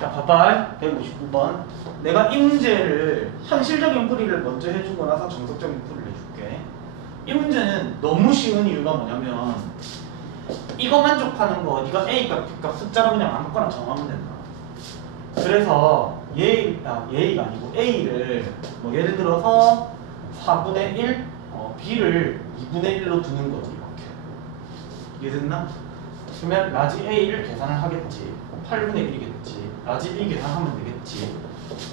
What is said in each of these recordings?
자, 봐봐. 159번. 내가 이 문제를 현실적인 풀이를 먼저 해주고 나서 정석적인 풀이를 해줄게. 이 문제는 너무 쉬운 이유가 뭐냐면 이거 만족하는 거 네가 A값, B값 숫자로 그냥 아무거나 정하면 된다. 그래서 예의가 아니고 A를 뭐 예를 들어서 4분의 1, B를 2분의 1로 두는 거지. 이렇게. 이해됐나? 그러면 라지 A를 계산을 하겠지. 8분의 1이겠지. 라지 B 계산하면 되겠지.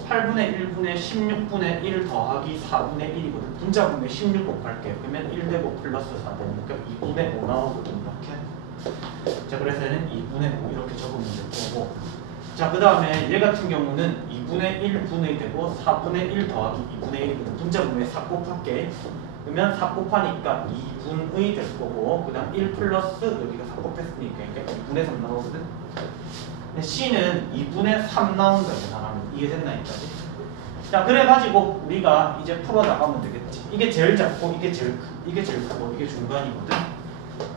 8분의 1분의 16분의 1 더하기 4분의 1이거든. 분자분의 16 곱할게. 그러면 1 되고 플러스 4 되면 2분의 5 나오거든. 이렇게. 자, 그래서 얘는 2분의 5 이렇게 적으면 될 거고. 자, 그 다음에 얘 같은 경우는 2분의 1분의 되고 4분의 1 더하기 2분의 1이거든. 분자분의 4 곱할게. 그러면 4 곱하니까 2분의 될 거고, 그 다음 1 플러스 여기가 4 곱했으니까 2분의 3 나오거든. 근데 C는 2분의 3 나온다. 계산하면. 이해됐나 여기까지? 자, 그래가지고 우리가 이제 풀어나가면 되겠지. 이게 제일 작고 이게 제일 크고 이게 중간이거든.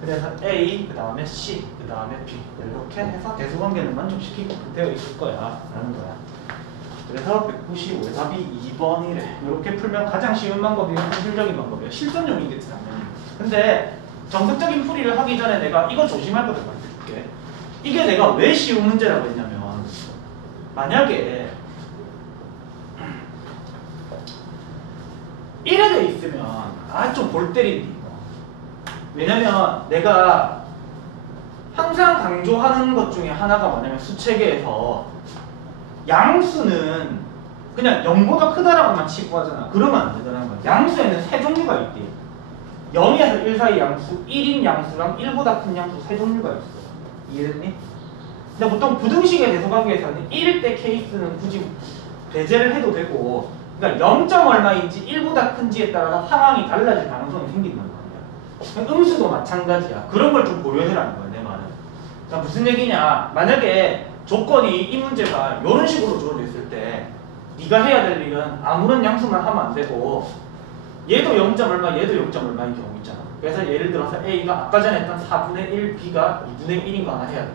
그래서 A, 그 다음에 C, 그 다음에 B 이렇게 해서 대수관계는 만족시키고 되어 있을 거야 라는 거야. 그래서 195의 답이 2번이래. 이렇게 풀면 가장 쉬운 방법이고 현실적인 방법이야. 실전용이겠지 당연히. 근데 정석적인 풀이를 하기 전에 내가 이거 조심할 것을 말해줄게. 이게 내가 왜 쉬운 문제라고 했냐면 만약에 이래 돼 있으면 좀 골 때린다. 왜냐면 내가 항상 강조하는 것 중에 하나가 뭐냐면 수체계에서 양수는 그냥 0보다 크다라고만 치고 하잖아. 그러면 안 되더라는 거야. 양수에는 세 종류가 있대. 0에서 1 사이 양수, 1인 양수랑 1보다 큰 양수 세 종류가 있어. 이해됐니? 근데 보통 부등식의 대소관계에서는 1일 때 케이스는 굳이 배제를 해도 되고, 그러니까 0점 얼마인지 1보다 큰지에 따라서 상황이 달라질 가능성이 생긴단 말이야. 음수도 마찬가지야. 그런 걸 좀 고려해라는 거야, 내 말은. 자, 무슨 얘기냐? 만약에 조건이 이 문제가 이런 식으로 주어져 있을 때 네가 해야 될 일은 아무런 양수만 하면 안 되고 얘도 0점 얼마, 얘도 0점 얼마인 경우 있잖아. 그래서 예를 들어서 A가 아까 전에 했던 4분의 1, B가 2분의 1인 거 하나 해야 돼.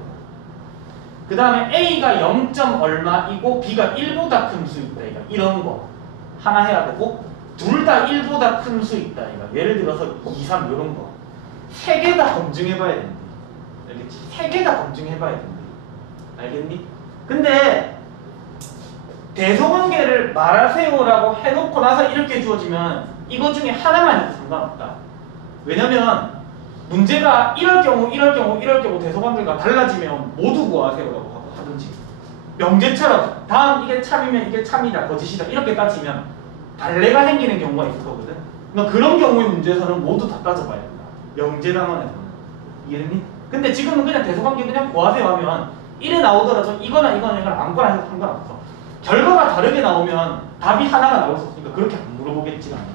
그 다음에 A가 0점 얼마이고 B가 1보다 큰 수 있다. 이런 거 하나 해야 되고, 둘 다 1보다 큰 수 있다. 예를 들어서 2, 3 이런 거. 세 개 다 검증해봐야 된다. 알겠지? 세 개 다 검증해봐야 된다. 알겠니? 근데 대소관계를 말하세요라고 해놓고 나서 이렇게 주어지면 이거 중에 하나만 해도 상관없다. 왜냐면 문제가 이럴 경우 대소관계가 달라지면 모두 구하세요라고 하든지, 명제처럼 다음 이게 참이면 이게 참이다, 거짓이다 이렇게 따지면 달래가 생기는 경우가 있을 거거든. 그러니까 그런 경우의 문제에서는 모두 다 따져봐야 된다. 명제 단원에서는. 이해됐니? 근데 지금은 그냥 대소관계 그냥 구하세요 하면 1에 나오더라도 이거나 아무거나 해도 상관없어. 결과가 다르게 나오면 답이 하나가 나올 수 없으니까 그렇게 안 물어보겠지가 않아.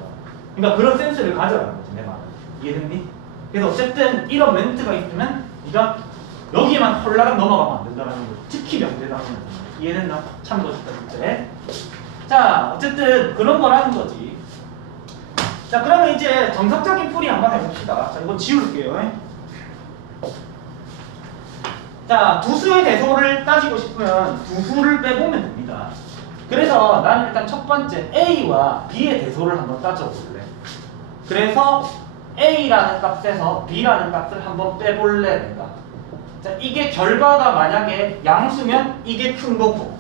그러니까 그런 센스를 가져라는 거지, 내 말은. 이해됐니? 그래서 어쨌든 이런 멘트가 있으면 네가 여기만 홀라락 넘어가면 안 된다는 거지. 특히 명제다. 이해됐나? 참고 싶다 진짜. 자, 어쨌든 그런 걸 하는 거지. 자, 그러면 이제 정석적인 풀이 한번 해봅시다. 자, 이건 지울게요. 자, 두 수의 대소를 따지고 싶으면 두 수를 빼보면 됩니다. 그래서 나는 일단 첫 번째 A와 B의 대소를 한번 따져볼래. 그래서 A라는 값에서 B라는 값을 한번 빼볼래 내가. 자, 이게 결과가 만약에 양수면 이게 큰 거고,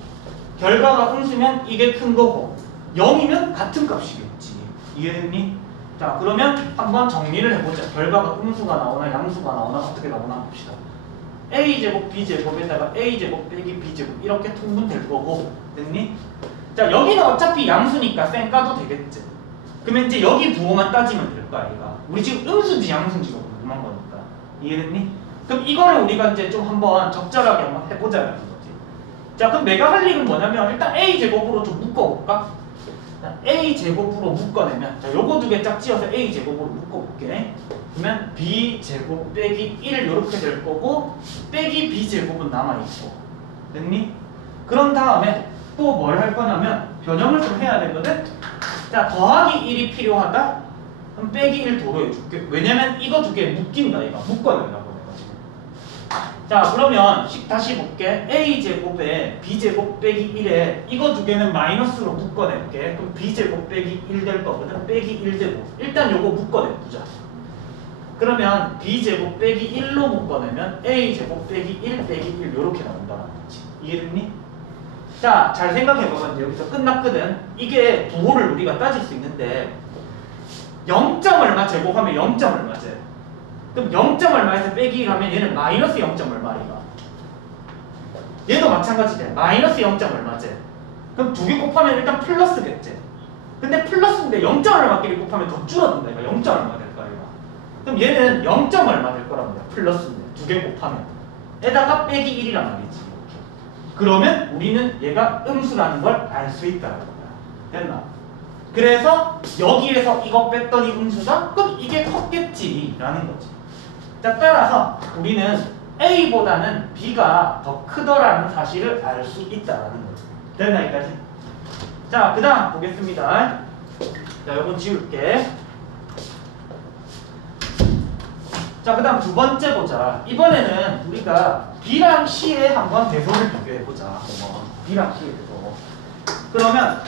결과가 음수면 이게 큰 거고, 0이면 같은 값이겠지. 이해됐니? 자, 그러면 한번 정리를 해보자. 결과가 음수가 나오나 양수가 나오나 어떻게 나오나 봅시다. A제곱 B제곱에다가 A제곱 빼기 B제곱 이렇게 통분될 거고, 됐니? 자, 여기는 어차피 양수니까 쌩 까도 되겠지. 그러면 이제 여기 부호만 따지면 될 거야, 얘가. 우리 지금 음수인지 양수인지가 궁금한 거니까. 이해됐니? 그럼 이거를 우리가 이제 좀 한번 적절하게 한번 해보자는 거지. 자, 그럼 내가 할 일은 뭐냐면 일단 A제곱으로 좀 묶어볼까? A제곱으로 묶어내면, 자, 요거 두 개 짝 지어서 A제곱으로 묶어볼게. 그러면 B제곱 빼기 1 이렇게 될 거고, 빼기 B제곱은 남아있고. 됐니? 그런 다음에 또 뭘 할 거냐면 변형을 좀 해야 되거든? 자, 더하기 1이 필요하다? 그럼 빼기 1 도로 해줄게. 왜냐면 이거 두 개 묶인다, 이거. 묶어내려고 내가 지금. 자 그러면 다시 볼게. a제곱에 b제곱 빼기 1에 이거 두 개는 마이너스로 묶어낼게. 그럼 b제곱 빼기 1 될 거거든. 빼기 1 되고 일단 요거 묶어내보자. 그러면 b제곱 빼기 1로 묶어내면 a제곱 빼기 1 빼기 1 요렇게 나온다는 거지. 이해됐니? 자 잘 생각해보면 여기서 끝났거든. 이게 부호를 우리가 따질 수 있는데 0점 얼마 제곱하면 0점 얼마지? 그럼 0점 얼마에서 빼기 1 하면 얘는 마이너스 0점 얼마이가. 얘도 마찬가지지. 마이너스 0점 얼마지. 그럼 두 개 곱하면 일단 플러스겠지. 근데 플러스인데 0점 얼마끼리 곱하면 더 줄어든다. 이거 0점 얼마 될까 이거. 그럼 얘는 0점 얼마 될 거란 말이야. 플러스인데 두 개 곱하면 에다가 빼기 1이란 말이지. 그러면 우리는 얘가 음수라는 걸 알 수 있다는 거야. 됐나? 그래서 여기에서 이거 뺐더니 음수다? 그럼 이게 컸겠지라는 거지. 자, 따라서 우리는 A보다는 B가 더 크더라는 사실을 알 수 있다라는 거지. 됐나 여기까지? 자, 그 다음 보겠습니다. 자, 이건 지울게. 자, 그 다음 두 번째 보자. 이번에는 우리가 B랑 C의 한번 대소를 비교해보자. B랑 C의 대소. 그러면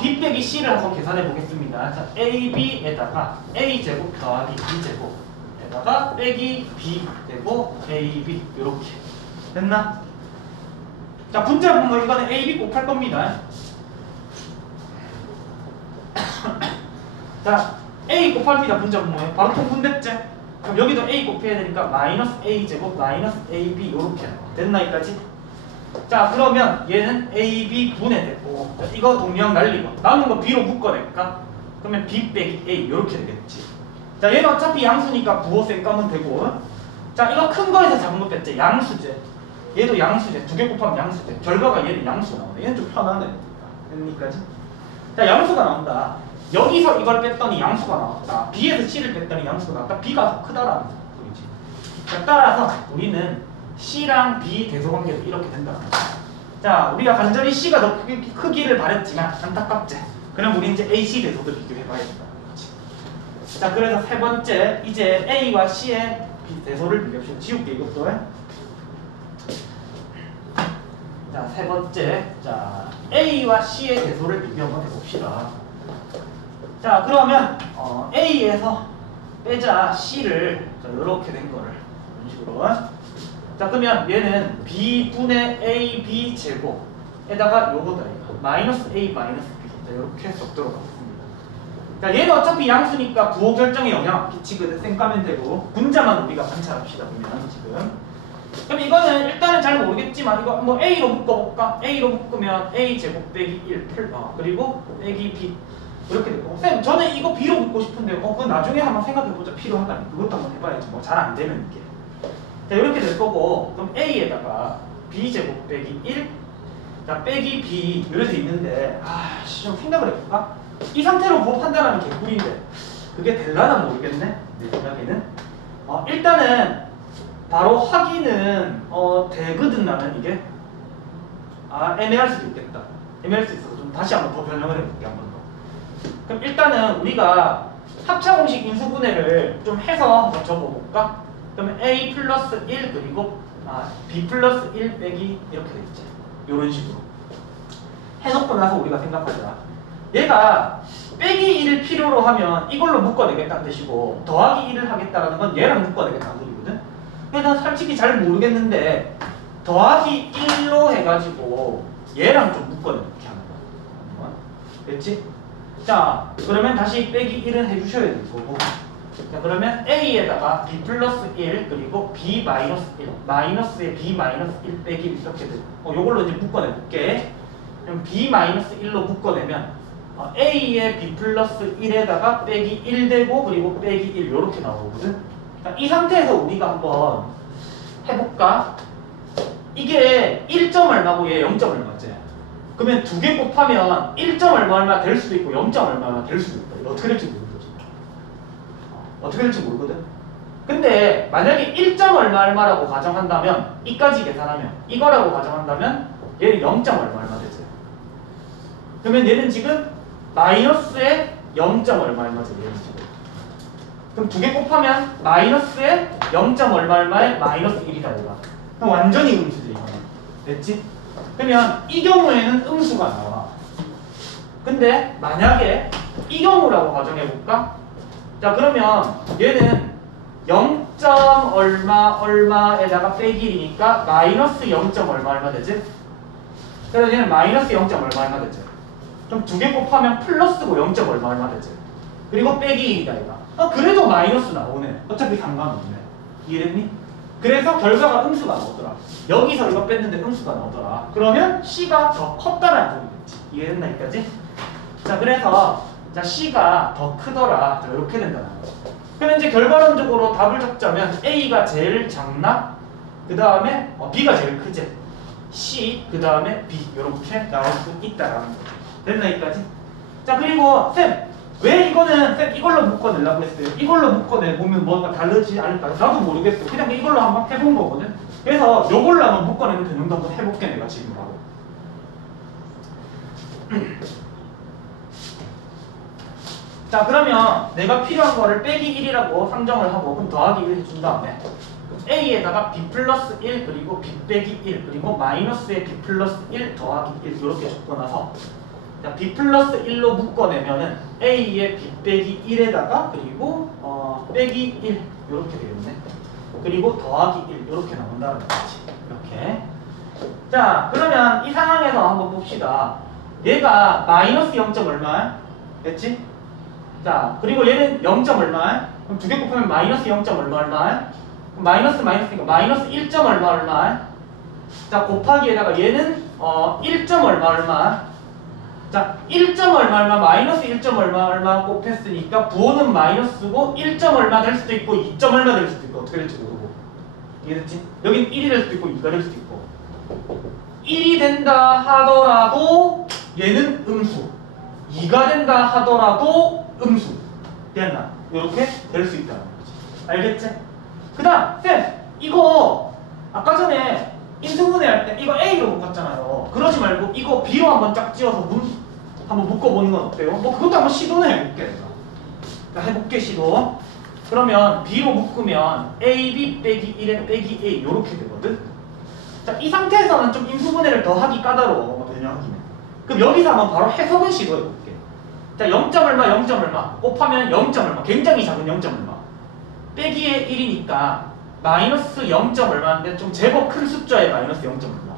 B 빼기 C를 한번 계산해 보겠습니다. 자, AB에다가 A제곱 더하기 B제곱에다가 빼기 B 되고 AB 이렇게 됐나? 자, 분자 분모 이거는 AB 곱할 겁니다. 자, A 곱합니다. 분자 분모에 바로 통분됐지? 그럼 여기도 A 곱해야 되니까 마이너스 A제곱 마이너스 AB 이렇게 됐나 여기까지? 자 그러면 얘는 AB 분해 됐고 이거 동량 날리고 남은 거 B로 묶어낼까? 그러면 B 빼기 A 이렇게 되겠지. 자 얘는 어차피 양수니까 부호셈 까면 되고 자 이거 큰 거에서 작은 거 뺐지. 양수제. 얘도 양수제. 두 개 곱하면 양수제. 결과가 얘는 양수가 나오네. 얘는 좀 편하네. 됐니까지? 자 양수가 나온다. 여기서 이걸 뺐더니 양수가 나왔다. B에서 C를 뺐더니 양수가 나왔다. B가 더 크다라는 소리지. 자 따라서 우리는 C랑 B 대소관계도 이렇게 된다. 자, 우리가 간절히 C가 더 크기를 바랬지만 안타깝지. 그럼 우리 이제 AC 대소도 비교해봐야겠다. 자, 그래서 세 번째 이제 A와 C의 대소를 비교합시다. 지울게 이것도. 자, 세 번째 자 A와 C의 대소를 비교 한번 해봅시다. 자, 그러면 A에서 빼자 C를 자, 이렇게 된 거를 이런 식으로. 자 그러면 얘는 B분의 AB 제곱에다가 요거다 이거 마이너스 A 마이너스 B 자 이렇게 적도록 하겠습니다. 자 얘는 어차피 양수니까 부호 결정에 영향 끼치거든. 쌩까면 되고 분자만 우리가 관찰합시다. 보면 지금 그럼 이거는 일단은 잘 모르겠지만 이거 뭐 A로 묶어볼까? A로 묶으면 A 제곱 빼기 1 그리고 빼기 B 이렇게 되고 쌤 저는 이거 B로 묶고 싶은데 그건 나중에 한번 생각해보자. 필요하다니 그것도 한번 해봐야지. 뭐 잘 안 되면 이게 자 이렇게 될 거고 그럼 A에다가 B제곱 빼기 1 자 빼기 B 이렇게 있는데 좀 생각을 해볼까? 이 상태로 뭐 판단하면 개꿀인데 그게 될라나 모르겠네 내 생각에는. 일단은 바로 확인은 되거든. 나는 이게 애매할 수도 있겠다. 애매할 수 있어서 좀 다시 한번 더 변형을 해볼게. 한 번 더. 그럼 일단은 우리가 합차공식 인수분해를 좀 해서 한번 적어볼까? 그러면 A 플러스 1 그리고 B 플러스 1 빼기 이렇게 되겠지. 이런 식으로 해놓고 나서 우리가 생각하자. 얘가 빼기 1을 필요로 하면 이걸로 묶어내겠다는 뜻이고 더하기 1을 하겠다는 건 얘랑 묶어내겠다는 소리거든. 그래서 솔직히 잘 모르겠는데 더하기 1로 해가지고 얘랑 좀 묶어내게 하는 거야. 됐지? 자 그러면 다시 빼기 1은 해주셔야 될 거고 자 그러면 A에다가 B 플러스 1 그리고 B 마이너스 1 마이너스에 B 마이너스 1 빼기 이렇게 되고 요걸로 이제 묶어내볼게. 그럼 B 마이너스 1로 묶어내면 A의 B 플러스 1에다가 빼기 1 되고 그리고 빼기 1 요렇게 나오거든. 자, 이 상태에서 우리가 한번 해볼까? 이게 1점 얼마고 얘 0점 얼마지? 그러면 두 개 곱하면 1점 얼마 될 수도 있고 0점 얼마 될 수도 있다. 이거 어떻게 될지 모르거든. 어떻게 될지 모르거든. 근데 만약에 1점 얼마라고 가정한다면 이까지 계산하면 이거라고 가정한다면 얘는 0점 얼마 되죠. 그러면 얘는 지금 마이너스에 0점 얼마지 얘는 지금. 그럼 두 개 곱하면 마이너스에 0점 얼마에 마이너스 1이다 얘가. 그럼 완전히 음수지 이거는. 됐지? 그러면 이 경우에는 음수가 나와. 근데 만약에 이 경우라고 가정해볼까? 자 그러면 얘는 0. 얼마 얼마에다가 빼기 1이니까 마이너스 0. 얼마 얼마 되지? 그래서 얘는 마이너스 0. 얼마 얼마 되지? 그럼 두 개 곱하면 플러스고 0. 얼마 얼마 되지? 그리고 빼기 1이다 이거. 그래도 마이너스 나오네. 어차피 상관없네. 이해됐니? 그래서 결과가 음수가 나오더라. 여기서 이거 뺐는데 음수가 나오더라. 그러면 C가 더 컸다라는 소리겠지. 이해됐나 여기까지? 자 그래서 자 C가 더 크더라. 자 이렇게 된다는 거죠. 그럼 이제 결과론적으로 답을 적자면 A가 제일 작나? 그 다음에 B가 제일 크지? C 그 다음에 B 이렇게 나올 수 있다라는 거죠. 됐나 여기까지? 자 그리고 쌤 왜 이거는 쌤 이걸로 묶어내려고 했어요? 이걸로 묶어내보면 뭔가 다르지 않을까? 나도 모르겠어. 그냥 이걸로 한번 해본 거거든. 그래서 요걸로 한번 묶어내면 되는 거 한번 해볼게 내가 지금 바로. 자 그러면 내가 필요한 거를 빼기 1이라고 상정을 하고 그럼 더하기 1 해준 다음에 A에다가 B 플러스 1 그리고 B 빼기 1 그리고 마이너스에 B 플러스 1 더하기 1 이렇게 적고 나서 자, B 플러스 1로 묶어내면은 A의 B 빼기 1에다가 그리고 빼기 1 이렇게 되겠네. 그리고 더하기 1 이렇게 나온다는 거지. 이렇게. 자 그러면 이 상황에서 한번 봅시다. 얘가 마이너스 0. 얼마야? 됐지? 자 그리고 얘는 0. 얼마야? 그럼 두 개 곱하면 마이너스 0. 얼마 얼마야? 그럼 마이너스니까 마이너스 1. 얼마 얼마야? 자 곱하기에다가 얘는 1. 얼마 얼마? 자 1. 얼마 얼마 마이너스 1. 얼마 얼마 곱했으니까 부호는 마이너스고 1. 얼마 될 수도 있고 2. 얼마 될 수도 있고 어떻게 될지 모르고 이해됐지? 여긴 1이 될 수도 있고 2가 될 수도 있고 1이 된다 하더라도 얘는 음수 2가 된다 하더라도 음수 됐나? 이렇게 될 수 있다는 거지. 알겠지? 그 다음 쌤 이거 아까 전에 인수분해 할 때 이거 A로 묶었잖아요. 그러지 말고 이거 B로 한번 쫙 지어서 한번 묶어보는 건 어때요? 뭐 그것도 한번 시도는 해볼게. 자, 해볼게 시도. 그러면 B로 묶으면 AB 빼기 1에 빼기 A 이렇게 되거든. 자, 이 상태에서는 좀 인수분해를 더 하기 까다로워. 왜냐 하기는. 그럼 여기서 한번 바로 해석을 시도해볼게. 자, 0. 얼마 0. 얼마 곱하면 0. 얼마 굉장히 작은 0. 얼마 빼기에 1이니까 마이너스 0. 얼마인데 좀 제법 큰 숫자의 마이너스 0. 얼마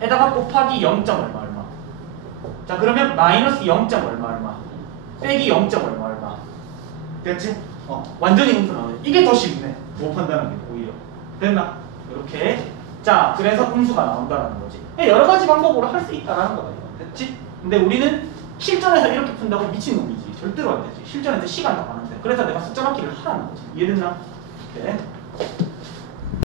에다가 곱하기 0. 얼마 얼마 자 그러면 마이너스 0. 얼마 얼마 빼기 0. 얼마 얼마 됐지? 완전히 음수 나오네. 이게 더 쉽네. 곱한다는 게 오히려 됐나? 이렇게 자 그래서 음수가 나온다는 거지. 여러 가지 방법으로 할 수 있다는 거다 이거. 됐지? 근데 우리는 실전에서 이렇게 푼다고 미친놈이지. 절대로 안 되지. 실전에서 시간 다 가는데. 그래서 내가 숫자 맞기를 하라는 거지. 이해됐나? 이렇게